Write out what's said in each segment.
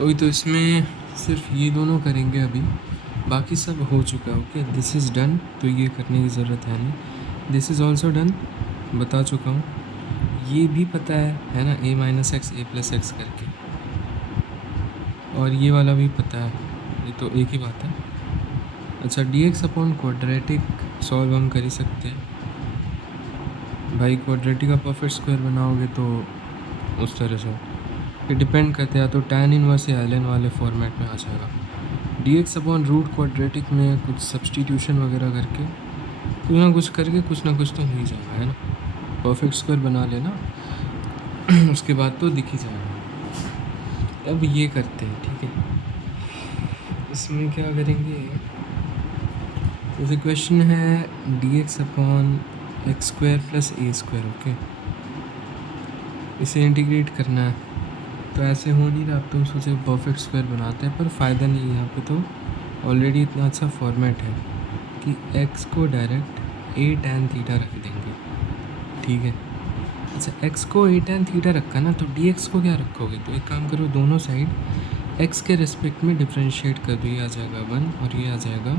वही तो, इसमें सिर्फ ये दोनों करेंगे अभी, बाकी सब हो चुका है। ओके, दिस इज़ डन, तो ये करने की ज़रूरत है नहीं। दिस इज़ ऑल्सो डन, बता चुका हूँ। ये भी पता है ना, a minus x A plus x करके, और ये वाला भी पता है, ये तो एक ही बात है। अच्छा, D x upon quadratic solve हम कर ही सकते हैं भाई। क्वाड्रेटिक का परफेक्ट स्क्वायर बनाओगे तो उस तरह से ये डिपेंड करते हैं, तो tan इनवर्स या ln वाले फॉर्मेट में आ जाएगा। D x upon root quadratic में कुछ सब्सटीट्यूशन वगैरह करके, कुछ ना कुछ तो हो ही जाएगा, है ना। परफेक्ट स्क्वायर बना लेना उसके बाद तो दिख ही जाएगा। अब ये करते हैं, ठीक है। इसमें क्या करेंगे, तो क्वेश्चन है d x upon x square plus a square. Okay, इसे इंटीग्रेट करना है, तो ऐसे हो नहीं रहा। अब तो सोचे परफेक्ट स्क्वायर बनाते हैं, पर फ़ायदा नहीं है यहाँ पे, तो ऑलरेडी इतना अच्छा फॉर्मेट है कि x को डायरेक्ट a tan थीटा रख देंगे, ठीक है। अच्छा, x को a tan थीटा रखा ना, तो dx को क्या रखोगे, तो एक काम करो, दोनों साइड x के रिस्पेक्ट में डिफ्रेंशिएट कर दो। ये आ जाएगा 1 और ये आ जाएगा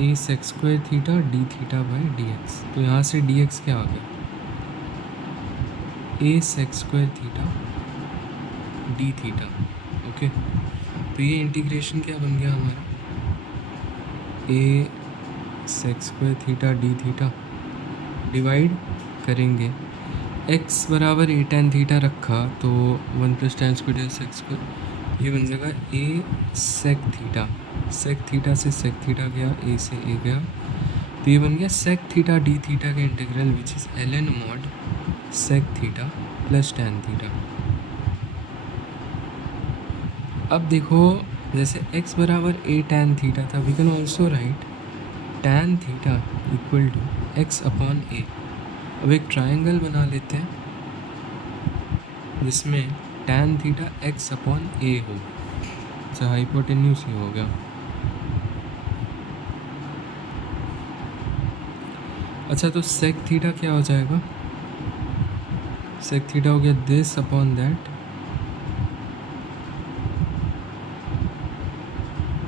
a sec square theta d theta by dx। तो यहाँ से dx क्या आ गया, a sec square theta d theta. Okay, तो ये इंटीग्रेशन क्या बन गया हमारा, a sec square theta d theta divide करेंगे, x बराबर a tan थीटा रखा तो 1 plus tan square sec square, ये बन जाएगा a sec theta. Sec theta से सेक थीटा गया, a से a गया, तो ये बन गया सेक थीटा d थीटा का integral, which is ln mod sec theta plus tan theta. अब देखो, जैसे x बराबर a tan थीटा था, we can also write tan theta equal to x upon a। अब एक ट्रायंगल बना लेते हैं जिसमें tan theta x upon a हो। अच्छा, हाइपोटेन्यूस ही हो गया। अच्छा, तो सेक थीटा क्या हो जाएगा, सेक थीटा हो गया this upon that,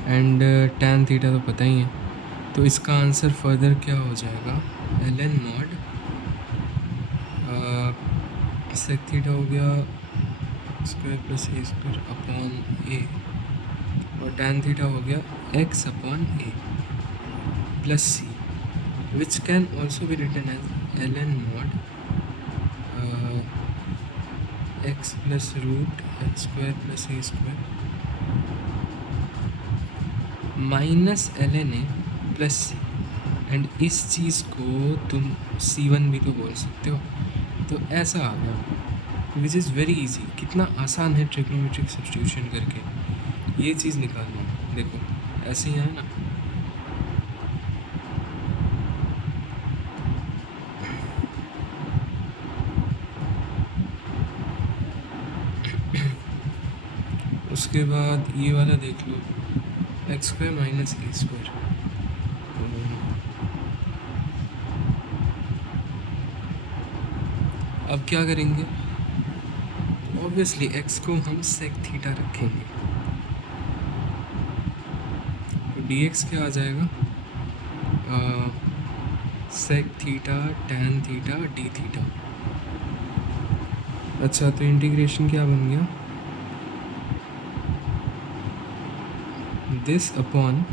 and tan theta तो पता ही है, तो इसका आंसर फर्दर क्या हो जाएगा, ln मॉड सेक थीटा हो गया square plus a square upon a, और tan थीटा हो गया x upon a plus c, which can also be written as ln mod x plus root x square plus a square minus ln a plus c. And इस चीज़ को तुम C1 भी तो बोल सकते हो, तो ऐसा आ गया, विच इज़ वेरी इजी। कितना आसान है ट्रिग्नोमेट्रिक सब्स्टिट्यूशन करके ये चीज़ निकालना। देखो ऐसे ही है ना, उसके बाद ये वाला देख लो, एक्स स्क्वायर माइनस ए स्क्वायर, अब क्या करेंगे, ऑब्वियसली x को हम सेक थीटा रखेंगे, तो dx क्या आ जाएगा, sec theta tan theta d theta. अच्छा, तो इंटीग्रेशन क्या बन गया, this upon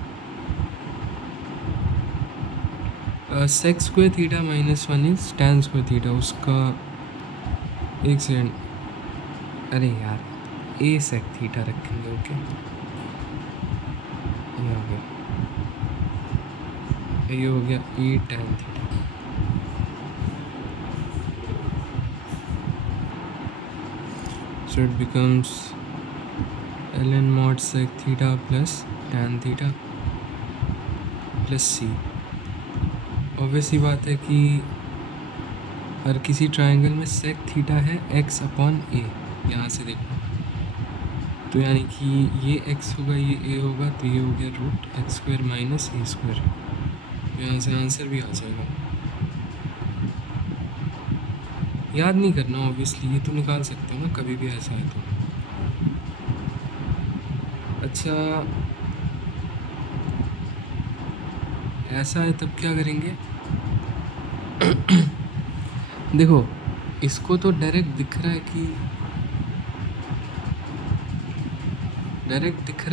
sec square theta minus 1 is tan square theta. उसका एक सेकेंड, अरे यार, a सेक थीटा रखेंगे। ओके, ये हो गया, ये हो गया a tan theta. So it becomes ln mod sec theta plus tan theta plus c। Obvious ही बात है कि हर किसी ट्रायंगल में सेक थीटा है x अपॉन a। यहाँ से देखो, तो यानी कि ये x होगा, ये a होगा, तो ये हो गया रूट एक्स स्क्वायर माइनस ए स्क्वायर। यहाँ से आंसर भी आ जाएगा। याद नहीं करना ऑब्वियसली, ये तो निकाल सकते हो ना कभी भी ऐसा है तो। अच्छा ऐसा है, तब क्या करेंगे? देखो इसको तो डायरेक्ट दिख रहा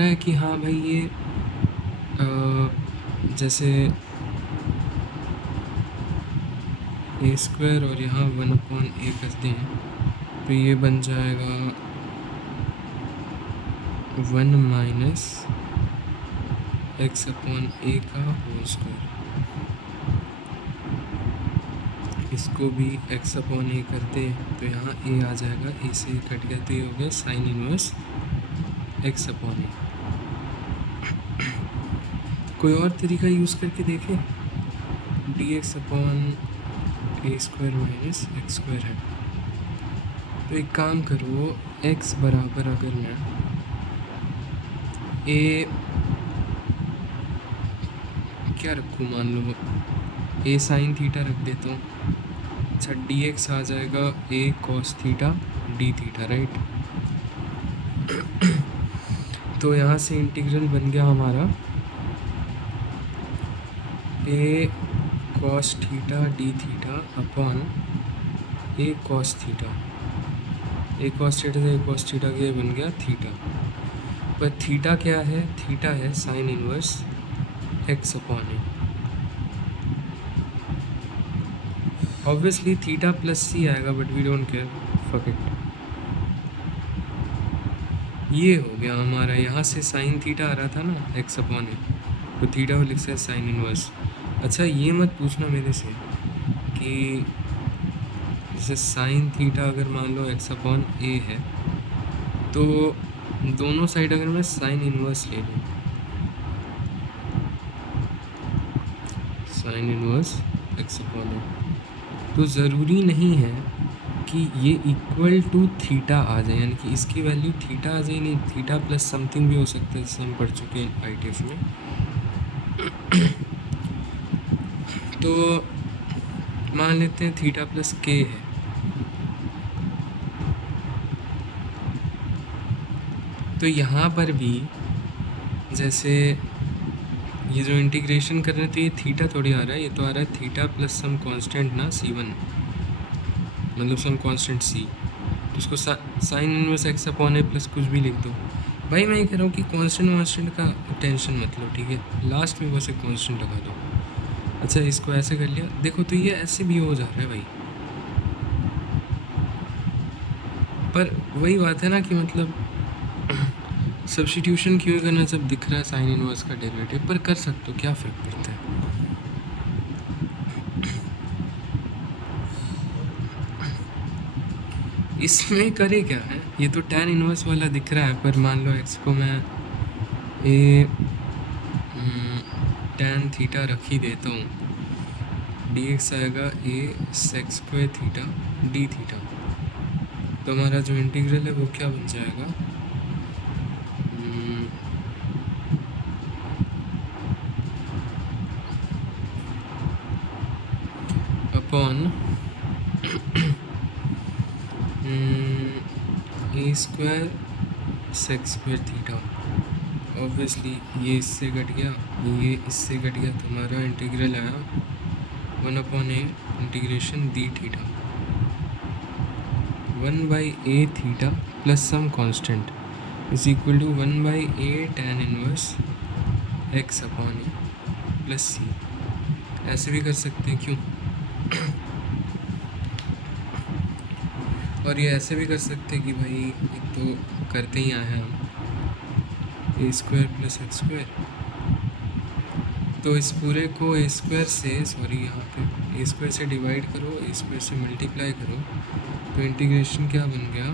है कि हाँ भाई ये जैसे ए स्क्वायर और यहाँ 1/a करते हैं तो ये बन जाएगा 1 माइनस x/a का होल स्क्वायर। इसको भी x/a करते हैं तो यहाँ a आ जाएगा, a से कट गया तो ये हो गया साइन इनवर्स x/a। कोई और तरीका यूज़ करके देखें, dx/a square minus x square है। तो एक काम करो, x बराबर अगर मैं a क्या रखूँ, मान लो a साइन थीटा रख देता हूँ। अच्छा dx आ जाएगा a cos theta d theta, right. तो यहाँ से इंटीग्रल बन गया हमारा a cos theta d theta upon a cos theta. a cos theta से a cos थीटा के बन गया थीटा। पर थीटा क्या है? थीटा है sine inverse x/a। Obviously theta plus c आएगा but we don't care, fuck it. ये हो गया हमारा, यहाँ से साइन थीटा आ रहा था ना x/a, तो थीटा को लिख सकते साइन इनवर्स। अच्छा ये मत पूछना मेरे से कि जैसे साइन थीटा अगर मान लो x/a है तो दोनों साइड अगर मैं साइन इनवर्स ले लूँ, साइन इनवर्स x/a, तो ज़रूरी नहीं है कि ये इक्वल टू थीटा आ जाए, यानी कि इसकी वैल्यू थीटा आ जाए। नहीं, थीटा प्लस समथिंग भी हो सकता है, जैसे हम पढ़ चुके हैं आईटीएफ में। तो मान लेते हैं थीटा प्लस के है, तो यहाँ पर भी जैसे ये जो इंटीग्रेशन कर रहे थे ये थीटा थोड़ी आ रहा है, ये तो आ रहा है थीटा प्लस सम कांस्टेंट ना c1, मतलब सम कांस्टेंट c। तो उसको साइन इनवर्स x/a प्लस कुछ भी लिख दो। भाई मैं ये कह रहा हूँ कि कांस्टेंट का टेंशन मत लो, ठीक है, लास्ट में बस एक कांस्टेंट लगा दो। अच्छा इसको ऐसे कर लिया, देखो तो ये ऐसे भी हो जा रहा है भाई। पर वही बात है ना कि मतलब सब्स्टिट्यूशन क्यों करना जब दिख रहा है साइन इनवर्स का डेरिवेटिव, पर कर सकते हो, क्या फ़र्क पड़ता है। इसमें करे क्या है, ये तो टैन इनवर्स वाला दिख रहा है, पर मान लो x को मैं टैन थीटा रख ही देता हूँ, dx आएगा a sec square theta d theta. तो हमारा जो इंटीग्रल है वो क्या बन जाएगा, upon a square sec square theta. Obviously ये इससे कट गया, ये इससे कट गया, तो हमारा इंटीग्रल आया 1/a integration d theta 1/a theta plus some constant is equal to 1/a tan inverse x/a plus c। ऐसे भी कर सकते हैं, क्यों? और ये ऐसे भी कर सकते हैं कि भाई एक तो करते ही आए हैं हम ए स्क्वायर प्लस एक्स स्क्वायर, तो इस पूरे को ए स्क्वायर से, सॉरी यहाँ पे ए स्क्वायर से डिवाइड करो, ए स्क्वायर से मल्टीप्लाई करो, तो इंटीग्रेशन क्या बन गया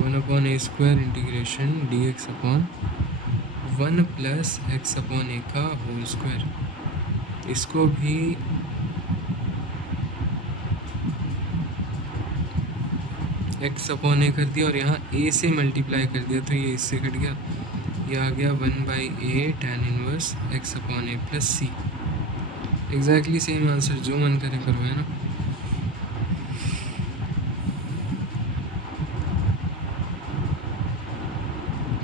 1/a square integration dx upon 1 plus x/a का होल स्क्वायर। इसको भी x/a कर दिया और यहाँ a से मल्टीप्लाई कर दिया, तो ये इससे कट गया, ये आ गया 1/a tan inverse x/a plus c। Exactly same answer, जो मन करे करो, है ना।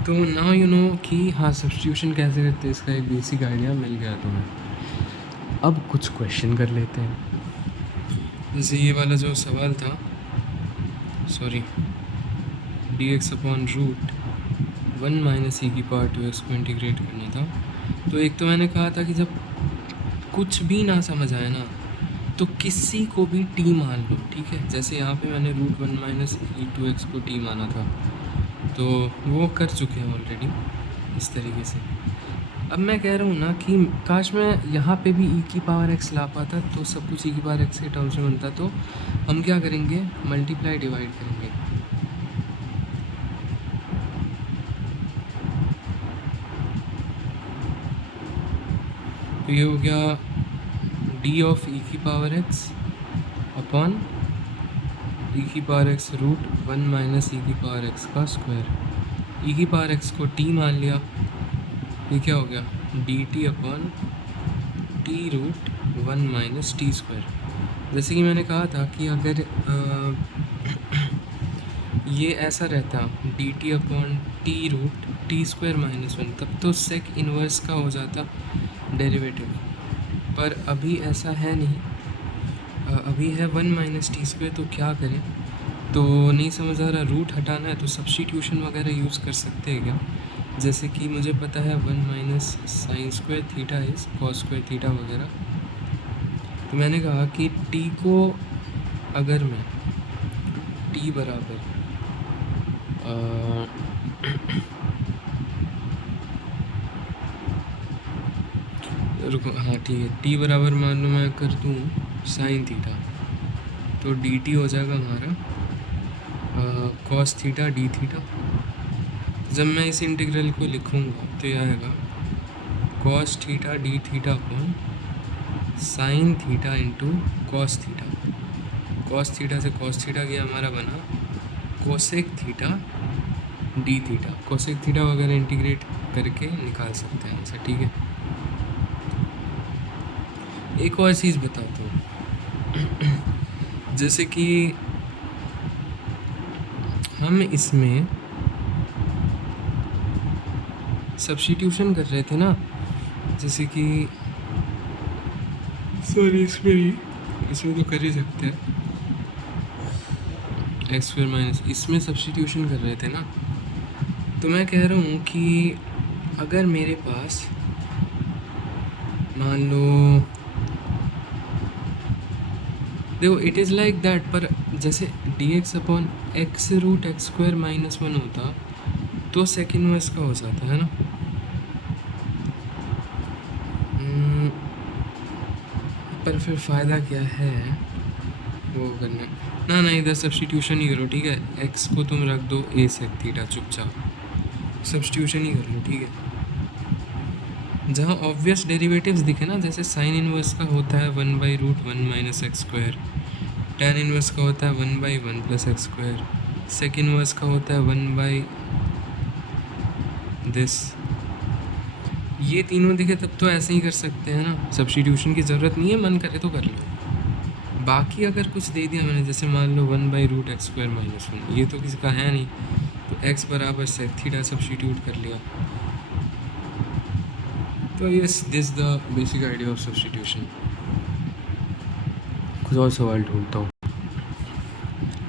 तो नाउ यू नो कि हाँ सब्स्टिट्यूशन कैसे करते हैं, इसका एक बेसिक आइडिया मिल गया तुम्हें। अब कुछ क्वेश्चन कर लेते हैं। जैसे ये वाला जो सवाल था, sorry, dx upon root 1 minus e की पावर 2x को इंटीग्रेट करना था। तो एक तो मैंने कहा था कि जब कुछ भी ना समझ आए ना तो किसी को भी t मान लो, ठीक है। जैसे यहाँ पे मैंने रूट 1 माइनस ई 2x को t माना था, तो वो कर चुके हैं ऑलरेडी इस तरीके से। अब मैं कह रहा हूँ ना कि काश मैं यहाँ पे भी e की पावर x ला पाता, तो सब कुछ e की पावर x के टर्म्स में बनता। तो हम क्या करेंगे, मल्टीप्लाई डिवाइड करेंगे। तो ये हो गया d ऑफ e की पावर x अपॉन e की power x root 1 minus e की पावर x का स्क्वायर। e की पावर x को t मान लिया, ये क्या हो गया dt upon t root 1 minus t square. जैसे कि मैंने कहा था कि अगर ये ऐसा रहता d t upon t root t square minus 1, तब तो सेक इन्वर्स का हो जाता डेरिवेटिव, पर अभी ऐसा है नहीं। अभी है 1 माइनस टी स्क्वायर। तो क्या करें, तो नहीं समझ आ रहा। रूट हटाना है तो सब्स्टिट्यूशन वगैरह यूज़ कर सकते हैं क्या। जैसे कि मुझे पता है 1 minus sine square theta is cos square theta वगैरह। तो मैंने कहा कि t को अगर मैं t बराबर रुको, हाँ ठीक है, t बराबर मान लो मैं कर दूँ साइन थीटा, तो dt हो जाएगा हमारा कॉस थीटा डी थीटा। जब मैं इस इंटीग्रल को लिखूँगा तो ये आएगा cos theta D theta upon sine theta into cos theta. Cos theta से कॉस थीटा गया, हमारा बना cosec theta D theta. Cosec theta वगैरह इंटीग्रेट करके निकाल सकते हैं आंसर, ठीक है। एक और चीज़ बताता हूँ, जैसे कि हम इसमें सब्स्टिट्यूशन कर रहे थे ना, जैसे कि सॉरी इसमें तो कर ही सकते हैं एक्स स्क्वायर माइनस, इसमें सब्स्टिट्यूशन कर रहे थे ना। तो मैं कह रहा हूँ कि अगर मेरे पास मान लो, देखो इट इज़ लाइक दैट, पर जैसे dx upon x root x square minus 1 होता तो सेक इनवर्स का हो जाता है ना। पर फिर फ़ायदा क्या है वो करना ना, ना इधर सब्स्टिट्यूशन ही करो, ठीक है। x को तुम रख दो a सेक थीटा, चुपचाप सब्स्टिट्यूशन ही कर लो, ठीक है। जहाँ ऑब्वियस डेरिवेटिव्स दिखे ना, जैसे साइन इनवर्स का होता है 1/√1 minus x square, tan inverse का होता है 1/1 plus x square, sec inverse का होता है 1 दिस। ये तीनों दिखे तब तो ऐसे ही कर सकते हैं ना, सब्स्टिट्यूशन की ज़रूरत नहीं है, मन करे तो कर लो। बाकी अगर कुछ दे दिया मैंने, जैसे मान लो 1/√x स्क्वायर माइनस 1, ये तो किसी का है नहीं, तो x बराबर सेक थीटा सब्स्टिट्यूट कर लिया। तो yes, this the basic idea of substitution. कुछ और सवाल ढूंढता हूँ।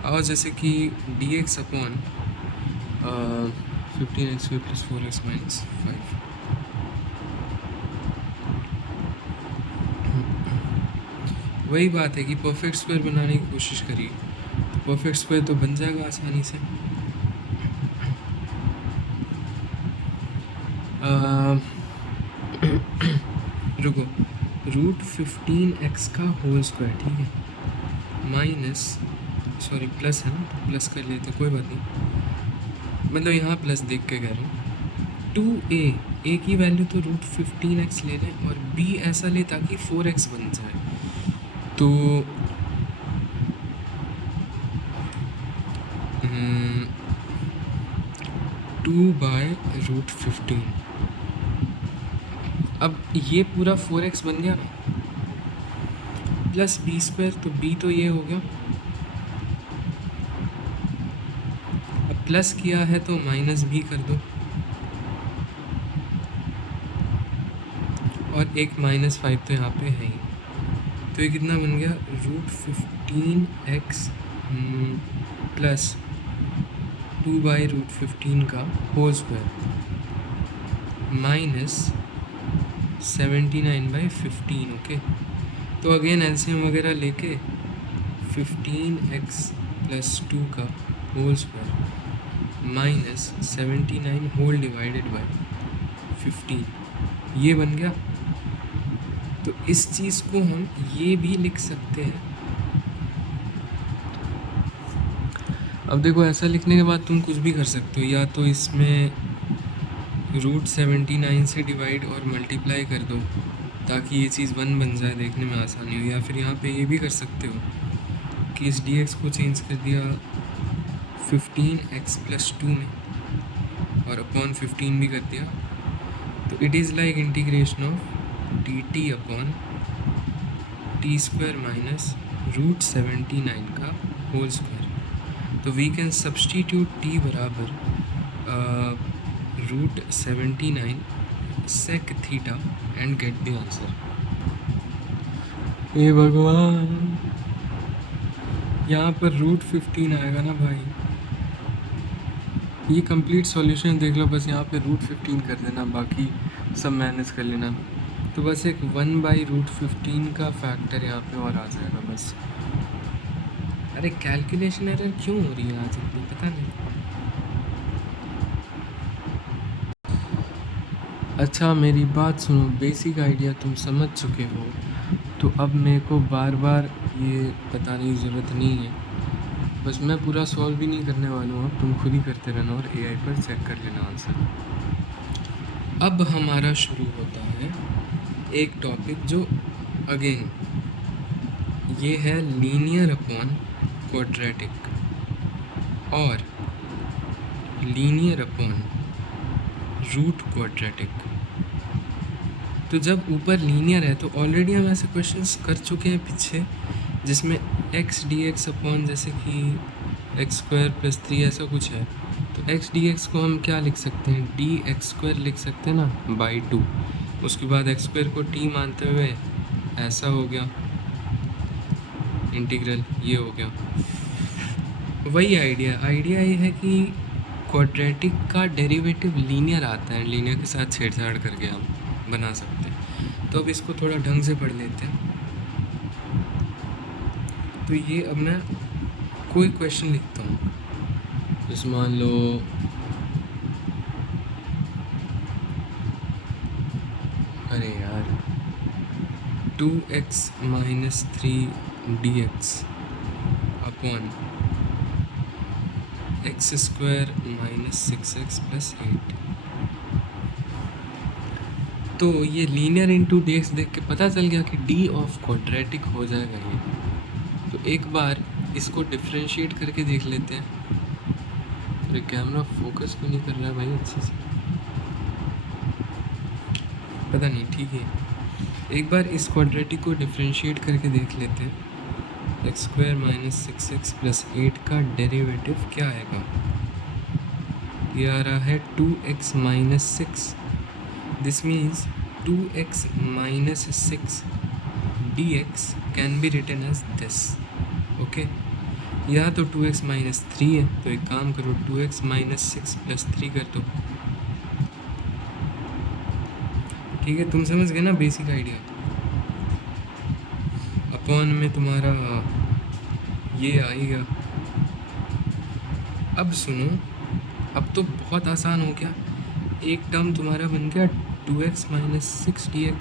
और जैसे कि dx upon 15x square plus 4x minus 5, वही बात है कि परफेक्ट स्क्वायर बनाने की कोशिश करिए, तो परफेक्ट स्क्वायर तो बन जाएगा आसानी से। रुको, √15x का होल स्क्वायर, ठीक है, माइनस सॉरी प्लस है ना, तो प्लस कर लेते, कोई बात नहीं, मतलब यहाँ प्लस देख के कह रहा हूँ। 2a की वैल्यू तो √15x ले लें और b ऐसा ले ताकि 4x बन जाए। तो 2/√15, अब ये पूरा 4x बन गया ना, प्लस b स्क्वायर, तो b तो ये हो गया, अब प्लस किया है तो माइनस भी कर दो, और एक -5 तो यहाँ पे है ही। तो ये कितना बन गया, √15x प्लस 2/√15 का होल स्क्वायर माइनस 79/15। ओके, तो अगेन एलसीएम वगैरह लेके 15x प्लस 2 का whole square minus 79 whole divided by 15, ये बन गया। तो इस चीज़ को हम ये भी लिख सकते हैं। अब देखो, ऐसा लिखने के बाद तुम कुछ भी कर सकते हो, या तो इसमें √79 से डिवाइड और मल्टीप्लाई कर दो ताकि ये चीज़ 1 बन जाए, देखने में आसानी हो। या फिर यहाँ पे ये भी कर सकते हो कि इस dx को चेंज कर दिया 15x प्लस 2 में और अपॉन 15 भी कर दिया। तो it is like integration of dt upon t² minus √79 का होल स्क्वायर। तो वी कैन सब्सटीट्यूट t बराबर √79 sec थीटा एंड गेट द आंसर। हे भगवान, यहाँ पर √15 आएगा ना भाई। ये कंप्लीट सॉल्यूशन देख लो, बस यहाँ पे √15 कर देना, बाकी सब मैनेज कर लेना। तो बस एक 1/√15 का फैक्टर यहाँ पे और आ जाएगा बस। अरे कैलकुलेशन एरर क्यों हो रही है आज इतनी, पता नहीं। अच्छा मेरी बात सुनो, बेसिक आइडिया तुम समझ चुके हो, तो अब मेरे को बार बार ये बताने की ज़रूरत नहीं है। बस मैं पूरा सॉल्व भी नहीं करने वाला हूँ, अब तुम खुद ही करते रहना और एआई पर चेक कर लेना आंसर। अब हमारा शुरू होता है एक टॉपिक जो अगेन ये है लीनियर अपॉन क्वाड्रेटिक और लीनियर अपॉन रूट क्वाड्रेटिक। तो जब ऊपर लीनियर है तो ऑलरेडी हम ऐसे क्वेश्चंस कर चुके हैं पीछे, जिसमें x dx अपॉन जैसे कि x² + 3 ऐसा कुछ है। तो x dx को हम क्या लिख सकते हैं, dx² लिख सकते हैं ना बाई 2। उसके बाद x² को t मानते हुए ऐसा हो गया इंटीग्रल, ये हो गया। वही आइडिया ये है कि क्वाड्रेटिक का डेरिवेटिव लीनियर आता है, लीनियर के साथ छेड़छाड़ करके हम बना सकते हैं। तो अब इसको थोड़ा ढंग से पढ़ लेते हैं। तो ये अब मैं कोई क्वेश्चन लिखता हूँ, जैसे मान लो अरे यार 2x - 3 dx upon x² - 6x + 8। तो ये लीनियर इंटू dx देख के पता चल गया कि d ऑफ क्वाड्रेटिक हो जाएगा ये। तो एक बार इसको डिफ्रेंशिएट करके देख लेते हैं। अरे कैमरा फोकस क्यों नहीं कर रहा है भाई अच्छे से, पता नहीं, ठीक है। एक बार इस क्वाड्रेटिक को डिफ्रेंशिएट करके देख लेते हैं। x² - 6x + 8 का डेरिवेटिव क्या आएगा, ये आ रहा है 2x - 6। This means 2x - 6 dx can be written as this. Okay, या तो 2x - 3 है, तो एक काम करो 2x - 6 + 3 कर दो। ठीक है, तुम समझ गए ना बेसिक आइडिया। अपॉन में तुम्हारा ये आएगा। अब सुनो, अब तो बहुत आसान हो गया। एक टर्म तुम्हारा बन गया 2x - 6 dx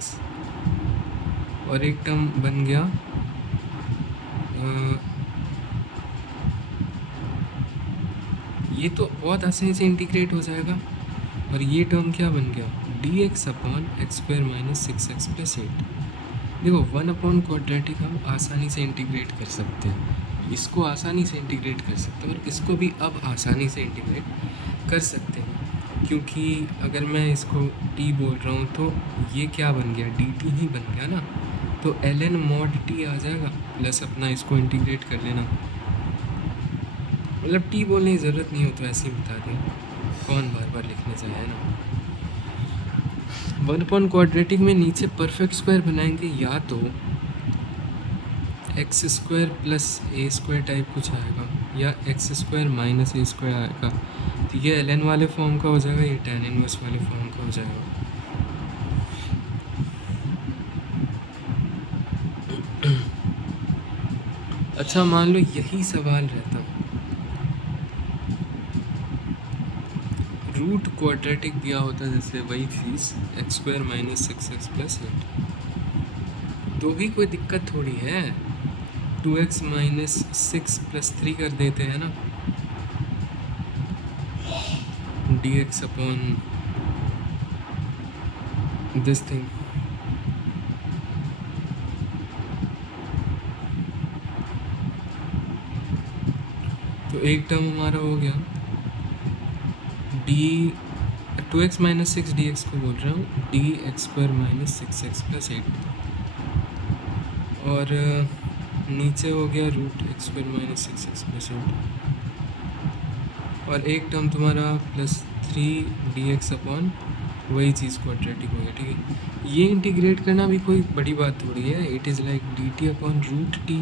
और एक टर्म बन गया ये तो बहुत आसानी से इंटीग्रेट हो जाएगा। और ये टर्म क्या बन गया, dx अपॉन x² - 6x + 8। देखो 1 क्वाड्रेटिक हम आसानी से इंटीग्रेट कर सकते हैं, इसको आसानी से इंटीग्रेट कर सकते हैं और इसको भी अब आसानी से इंटीग्रेट कर सकते हैं, क्योंकि अगर मैं इसको t बोल रहा हूँ तो ये क्या बन गया, dt ही बन गया ना। तो ln mod t आ जाएगा, प्लस अपना इसको इंटीग्रेट कर लेना। मतलब t बोलने की ज़रूरत नहीं हो तो ऐसे ही बता दें, कौन बार बार लिखने चाहिए ना। वन अपॉन क्वाड्रेटिक में नीचे परफेक्ट स्क्वायर बनाएंगे या तो x square plus a square type कुछ आएगा या एक्स स्क्वायर माइनस ए स्क्वायर आएगा। तो ये एल एन वाले फॉर्म का हो जाएगा, ये tan इनवर्स वाले फॉर्म का हो जाएगा। अच्छा मान लो यही सवाल रहता, रूट क्वाड्रेटिक दिया होता जैसे वही चीज़ x square minus six x plus eight, तो भी कोई दिक्कत थोड़ी है। 2x minus six plus three कर देते हैं ना, dx अपॉन दिस थिंग। तो एक टर्म हमारा हो गया d 2x minus six d x को बोल रहा हूँ, d x square minus six x plus eight, और नीचे हो गया root x square minus six x plus eight, और एक टर्म तुम्हारा plus three d x upon वही चीज़ क्वाड्रेटिक हो गया। ठीक है, ये इंटीग्रेट करना भी कोई बड़ी बात थोड़ी है। It is like d t upon root t,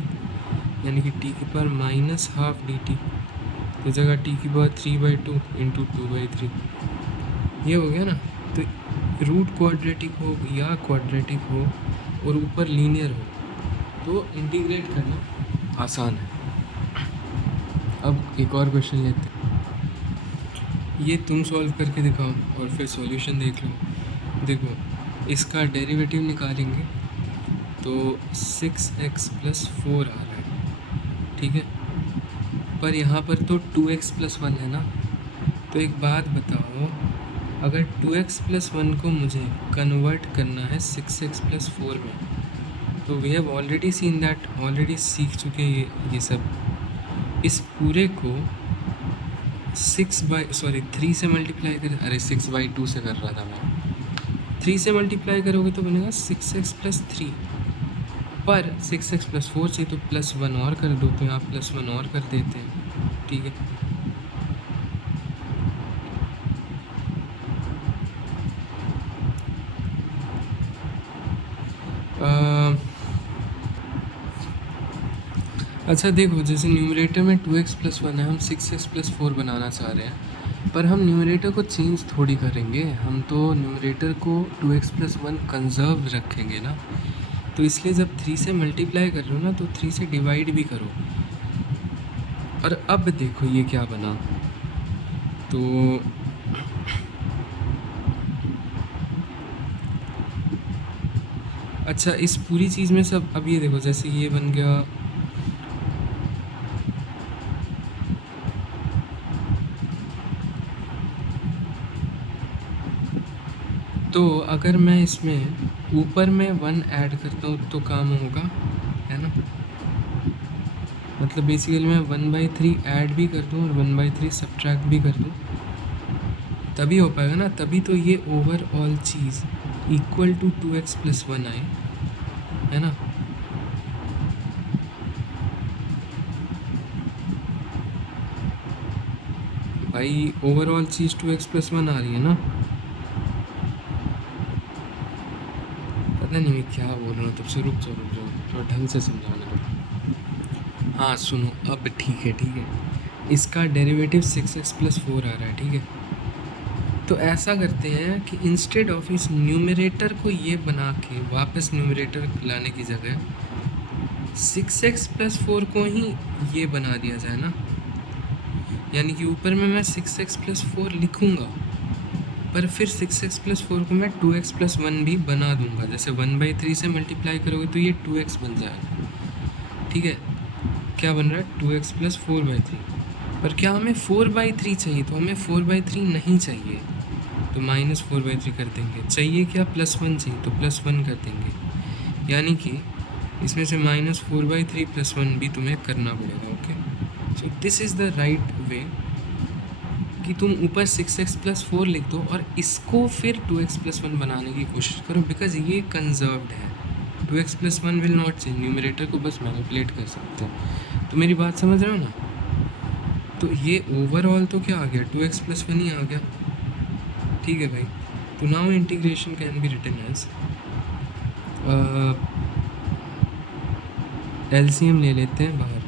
यानी कि टी के power minus half d t, तो जगह टी की पावर 3/2 इंटू 2/3, ये हो गया ना। तो रूट क्वाड्रेटिक हो या क्वाड्रेटिक हो और ऊपर लीनियर हो तो इंटीग्रेट करना आसान है। अब एक और क्वेश्चन लेते हैं, ये तुम सॉल्व करके दिखाओ और फिर सॉल्यूशन देख लो। देखो इसका डेरिवेटिव निकालेंगे तो 6x प्लस 4 आ रहा है, ठीक है, पर यहाँ पर तो 2x प्लस 1 है ना। तो एक बात बताओ, अगर 2x प्लस 1 को मुझे कन्वर्ट करना है 6x प्लस 4 में, तो we have already seen that, already सीख चुके ये सब। इस पूरे को 3 से मल्टीप्लाई कर, अरे 6/2 से कर रहा था मैं, 3 से मल्टीप्लाई करोगे तो बनेगा 6x प्लस 3, पर 6x प्लस 4 चाहिए तो प्लस 1 और कर दो, तो यहाँ प्लस 1 और कर देते हैं। ठीक है, अच्छा देखो, जैसे न्यूमरेटर में 2x प्लस 1 है, हम 6x प्लस 4 बनाना चाह रहे हैं, पर हम न्यूमरेटर को चेंज थोड़ी करेंगे, हम तो न्यूमरेटर को 2x प्लस 1 कंजर्व रखेंगे ना। तो इसलिए जब 3 से मल्टीप्लाई कर लो ना तो 3 से डिवाइड भी करो। और अब देखो ये क्या बना, तो अच्छा इस पूरी चीज़ में सब, अब ये देखो जैसे ये बन गया, तो अगर मैं इसमें ऊपर में 1 ऐड करता हूँ तो काम होगा, है ना। मतलब बेसिकली मैं 1/3 ऐड भी कर दूँ और 1/3 सब्ट्रैक्ट भी कर दूँ, तभी हो पाएगा ना। तभी तो ये ओवरऑल चीज़ इक्वल टू 2x प्लस 1 आए, है ना। भाई ओवरऑल चीज़ 2x प्लस 1 आ रही है ना। पता नहीं मैं क्या बोल रहा हूँ, तब से रुक जाओ थोड़ा ढंग से समझाने को। हाँ सुनो, अब ठीक है, इसका डेरिवेटिव 6x प्लस 4 आ रहा है, ठीक है। तो ऐसा करते हैं कि इंस्टेड ऑफ इस न्यूमरेटर को ये बना के वापस न्यूमरेटर लाने की जगह 6x प्लस 4 को ही ये बना दिया जाए ना। यानी कि ऊपर में मैं 6x प्लस 4 लिखूँगा, पर फिर 6x प्लस 4 को मैं 2x प्लस 1 भी बना दूंगा। जैसे 1/3 से मल्टीप्लाई करोगे तो ये 2x बन जाएगा, ठीक है। क्या बन रहा है, 2x प्लस 4/3, पर क्या हमें 4/3 चाहिए, तो हमें 4/3 नहीं चाहिए, तो माइनस 4/3 कर देंगे। चाहिए क्या, प्लस 1 चाहिए, तो प्लस 1 कर देंगे। यानी कि इसमें से माइनस 4/3 प्लस 1 भी तुम्हें करना पड़ेगा। Okay, so this is the right way कि तुम ऊपर 6x प्लस 4 लिख दो और इसको फिर 2x प्लस 1 बनाने की कोशिश करो, बिकॉज ये कंजर्व्ड है। 2x plus 1 will not change, numerator को बस मैनिपुलेट कर सकते हैं। तो मेरी बात समझ रहे हो ना। तो ये ओवरऑल तो क्या आ गया, 2x प्लस 1 ही आ गया, ठीक है भाई। तो now integration can be written as LCM ले लेते हैं बाहर।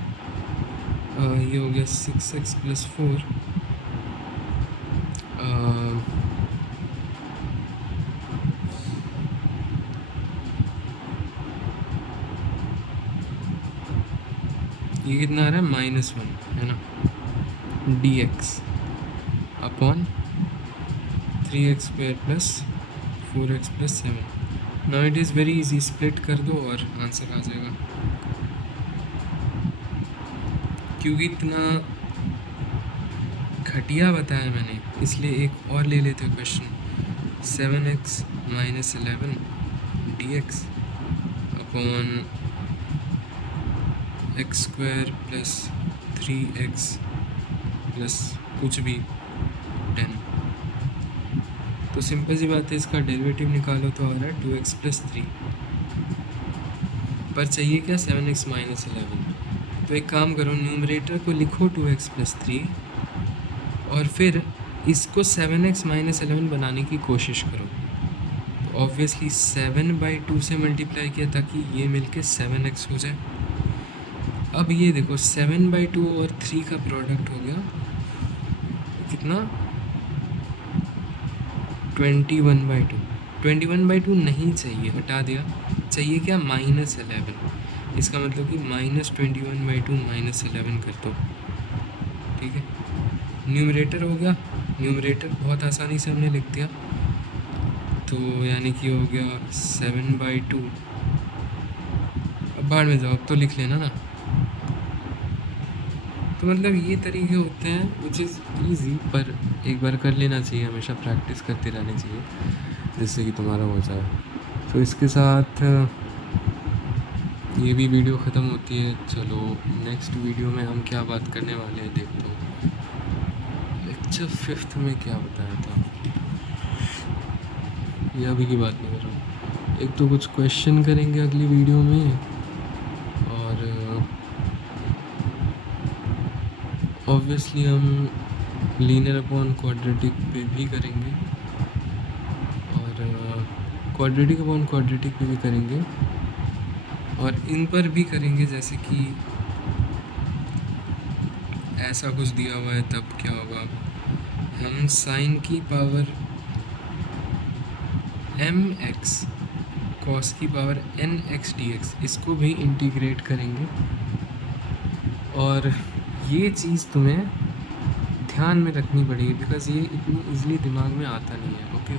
ये हो गया 6x + 4 ये कितना आ रहा है -1 है ना, dx upon 3x² + 4x + 7। Now it is very easy, split कर दो और आंसर आ जाएगा। क्योंकि इतना घटिया बताया मैंने, इसलिए एक और ले लेते हैं question. 7x - 11 dx upon x² + 3x + कुछ भी 10। तो सिंपल सी बात है, इसका डेरिवेटिव निकालो तो आ रहा है 2x + 3। पर चाहिए क्या, 7x - 11। तो एक काम करो, न्यूमरेटर को लिखो 2x + 3 और फिर इसको 7x - 11 बनाने की कोशिश करो। तो ऑब्वियसली 7/2 से मल्टीप्लाई किया ताकि ये मिलके 7x हो जाए। अब ये देखो 7/2 और 3 का प्रोडक्ट हो गया कितना, 21/2। 21/2 नहीं चाहिए, हटा दिया। चाहिए क्या, -11। इसका मतलब कि -21/2 -11 कर दो, ठीक है। न्यूमरेटर हो गया, न्यूमरेटर बहुत आसानी से हमने लिख दिया। तो यानी कि हो गया 7/2। अब बाहर में जाओ, अब तो लिख लेना ना। तो मतलब ये तरीके होते हैं विच इज़ ईजी, पर एक बार कर लेना चाहिए, हमेशा प्रैक्टिस करते रहनी चाहिए जिससे कि तुम्हारा हो जाए। तो इसके साथ ये भी वीडियो ख़त्म होती है। चलो नेक्स्ट वीडियो में हम क्या बात करने वाले हैं देखते हो। लेक्चर 5th में क्या बताया था, ये अभी की बात नहीं कर रहा हूँ। एक तो कुछ क्वेश्चन करेंगे अगली वीडियो में, और ऑब्वियसली हम लीनियर अपॉन क्वाड्रेटिक पे भी करेंगे, और क्वाड्रेटिक अपॉन क्वाड्रेटिक पे भी करेंगे, और इन पर भी करेंगे। जैसे कि ऐसा कुछ दिया हुआ है तब क्या होगा, हम साइन की पावर mx कॉस की पावर nx dx इसको भी इंटीग्रेट करेंगे। और ये चीज़ तुम्हें ध्यान में रखनी पड़ेगी बिकॉज़ ये इतनी ईज़िली दिमाग में आता नहीं है, ओके।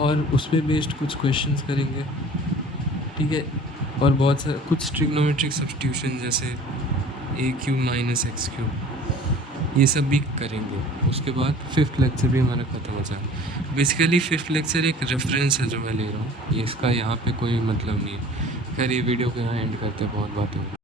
और उस पर बेस्ड कुछ क्वेश्चंस करेंगे, ठीक है। और बहुत सारा कुछ ट्रिग्नोमेट्रिक सब्स्टिट्यूशन जैसे a³ - x³, ये सब भी करेंगे। उसके बाद 5th लेक्चर भी हमारा ख़त्म हो जाएगा। बेसिकली 5th लेक्चर एक रेफरेंस है जो मैं ले रहा हूँ, ये इसका यहाँ पे कोई मतलब नहीं है। खैर ये वीडियो को यहाँ एंड करते हैं, बहुत बातें हो गई।